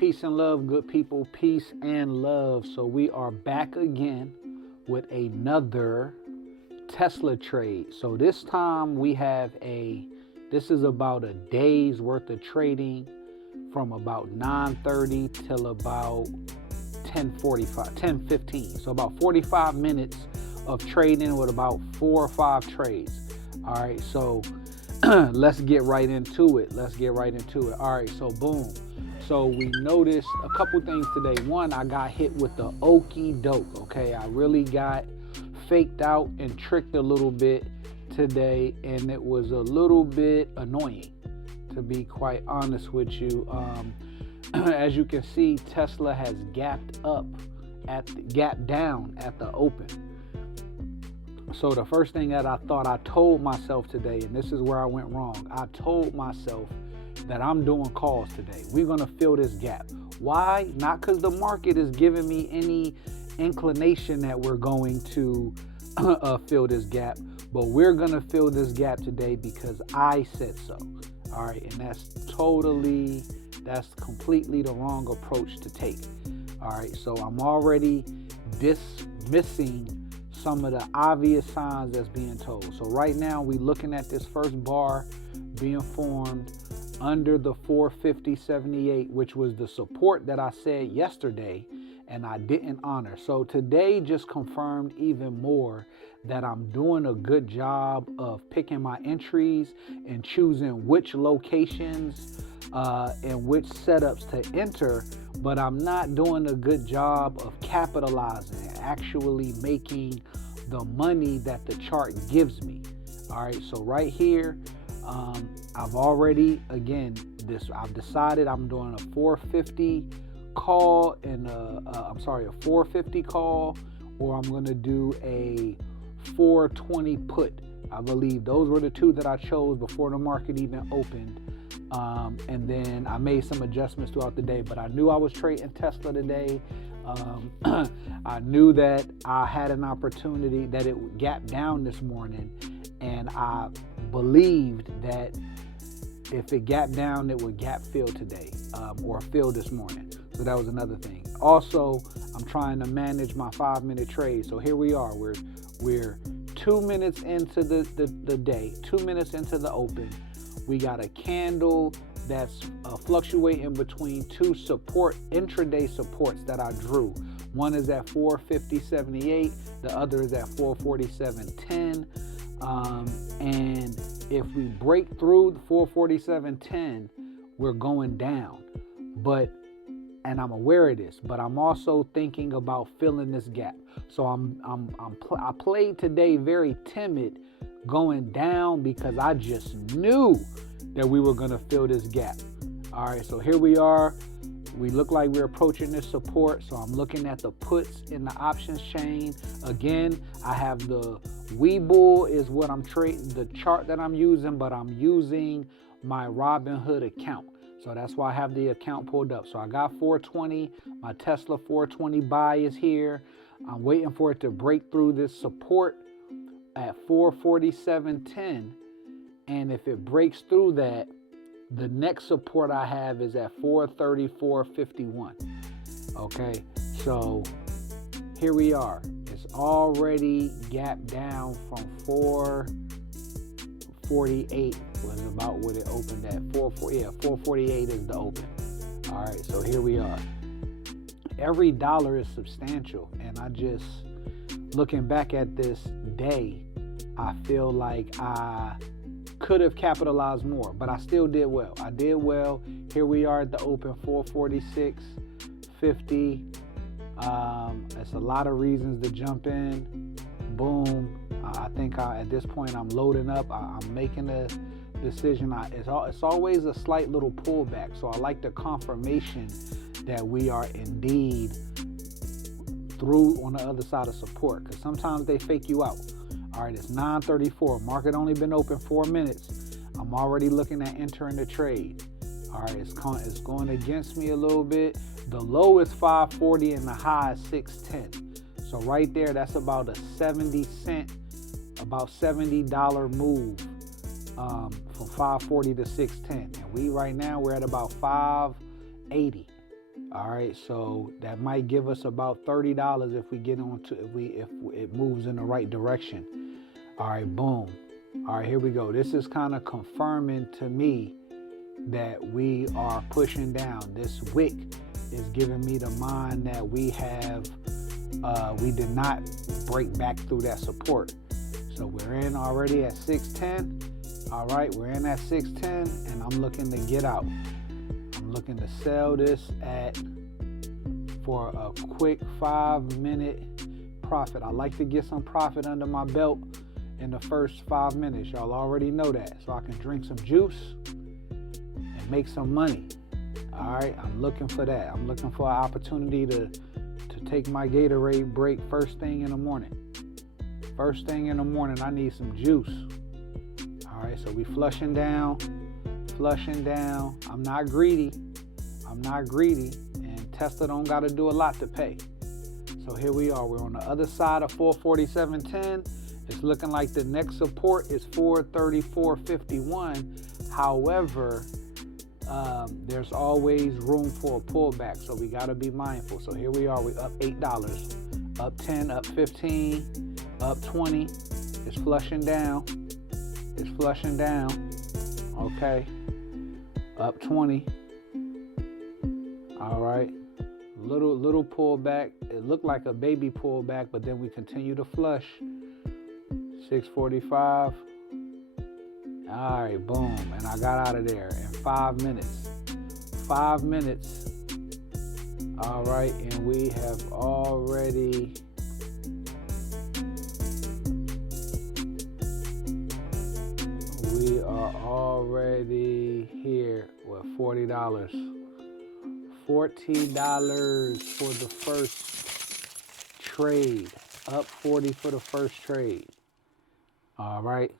Peace and love, good people. Peace and love. So we are back again with another Tesla trade. So this time we have this is about a day's worth of trading from about 9:30 till about 10:15. So about 45 minutes of trading with about 4 or 5 trades. All right, so let's get right into it. All right, so boom. So we noticed a couple things today. One, I got hit with the okie doke. Okay, I really got faked out and tricked a little bit today, and it was a little bit annoying, to be quite honest with you. As you can see, Tesla has gapped down at the open. So the first thing that I told myself today, and this is where I went wrong, I told myself that I'm doing calls today. We're going to fill this gap. Why? Not because the market is giving me any inclination that we're going to fill this gap, but we're going to fill this gap today because I said so. All right, and that's completely the wrong approach to take. All right, so I'm already dismissing some of the obvious signs that's being told. So right now we looking at this first bar being formed under the 450.78, which was the support that I said yesterday and I didn't honor. So today just confirmed even more that I'm doing a good job of picking my entries and choosing which locations and which setups to enter, but I'm not doing a good job of capitalizing and actually making the money that the chart gives me. All right, so right here, I've decided I'm doing a 450 call and a 450 call, or I'm going to do a 420 put. I believe those were the two that I chose before the market even opened. And then I made some adjustments throughout the day, but I knew I was trading Tesla today. I knew that I had an opportunity that it would gap down this morning, and I believed that if it gapped down, it would gap fill today, or fill this morning. So that was another thing. Also, I'm trying to manage my 5-minute trade. So here we are. We're 2 minutes into the day, 2 minutes into the open. We got a candle that's fluctuating between two intraday supports that I drew. One is at 450.78, the other is at 447.10. And if we break through the 447.10, we're going down. And I'm aware of this, but I'm also thinking about filling this gap. So I played today very timid, going down, because I just knew that we were going to fill this gap. All right, so here we are. We look like we're approaching this support. So I'm looking at the puts in the options chain. Again, I have the Webull is what I'm trading, the chart that I'm using, but I'm using my Robinhood account. So that's why I have the account pulled up. So I got 420. My Tesla 420 buy is here. I'm waiting for it to break through this support at 447.10. And if it breaks through that, the next support I have is at 434.51. Okay, so here we are. It's already gapped down from 448 was about what it opened at. 448 is the open. All right, so here we are. Every dollar is substantial, and I just, looking back at this day, I feel like I could have capitalized more, but I still did well. I did well. Here we are at the open, 446.50. It's a lot of reasons to jump in. Boom. I think at this point I'm loading up. I'm making a decision. It's always a slight little pullback. So I like the confirmation that we are indeed through on the other side of support, because sometimes they fake you out. All right, it's 9:34. Market only been open 4 minutes. I'm already looking at entering the trade. All right, it's going against me a little bit. The low is 540 and the high is 610. So right there, that's about a 70 cent, about $70 move from 540 to 610. And we're at about 580. All right, so that might give us about $30 if we get on to if it moves in the right direction. All right, boom. All right, here we go. This is kind of confirming to me that we are pushing down. This wick is giving me the mind that we did not break back through that support. So we're in already at 610. All right, we're in at 610, and I'm looking to get out. I'm looking to sell this for a quick 5-minute profit. I like to get some profit under my belt in the first 5 minutes. Y'all already know that. So I can drink some juice and make some money. All right, I'm looking for that. I'm looking for an opportunity to take my Gatorade break first thing in the morning. First thing in the morning, I need some juice. All right, so we flushing down. I'm not greedy, and Tesla don't got to do a lot to pay. So here we are. We're on the other side of 447.10. It's looking like the next support is 434.51. However, there's always room for a pullback, so we got to be mindful. So here we are. We're up $8, up 10, up 15, up 20. It's flushing down. Okay. Up 20. All right. Little pullback. It looked like a baby pullback, but then we continue to flush. 645. All right, boom. And I got out of there in 5 minutes. 5 minutes. All right. And we have already here with $40. $40 for the first trade. Up 40 for the first trade. All right.